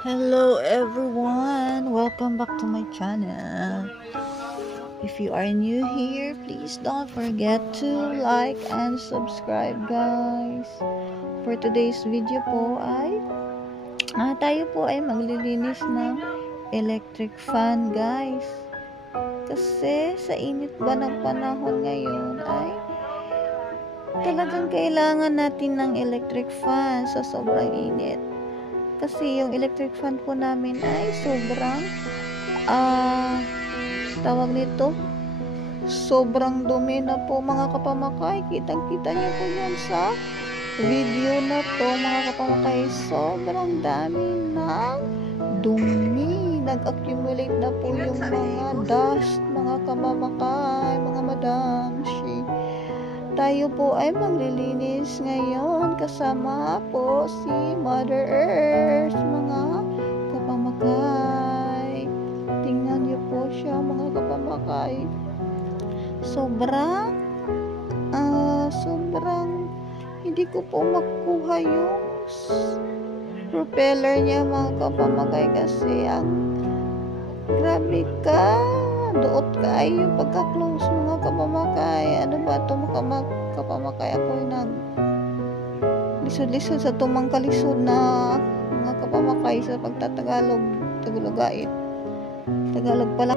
Hello everyone, welcome back to my channel. If you are new here, please don't forget to like and subscribe guys. For today's video po ay tayo po ay maglilinis ng electric fan guys. Kasi sa init ba ng panahon ngayon ay talagang kailangan natin ng electric fan sa sobrang init. Kasi yung electric fan po namin ay sobrang tawag nito, sobrang dumi na po mga kapamakay. Kitang kita niyo po yan sa video na to mga kapamakay. Sobrang dami ng dumi, nag-accumulate na po yung mga dust mga kamamakay, mga madamshi. Tayo po ay maglilinis ngayon kasama po si Mother Earth mga kapamakay. Tingnan niyo po siya mga kapamakay. Sobrang hindi ko po makuha yung propeller niya mga kapamakay kasi ang grabe ka, duot ka ay yung pagka-close mga kapamakay. Ano ba ito mga kapamakay? Ako yung lisod-lisod sa tumang kalisod na mga kapamakay sa pagtatagalog, Tagalogait. Tagalog pala.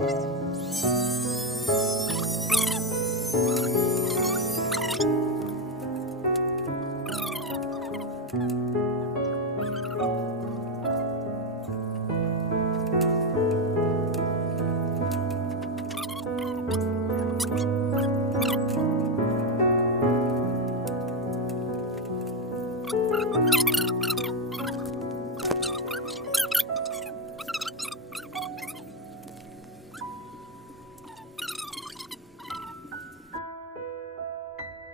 you.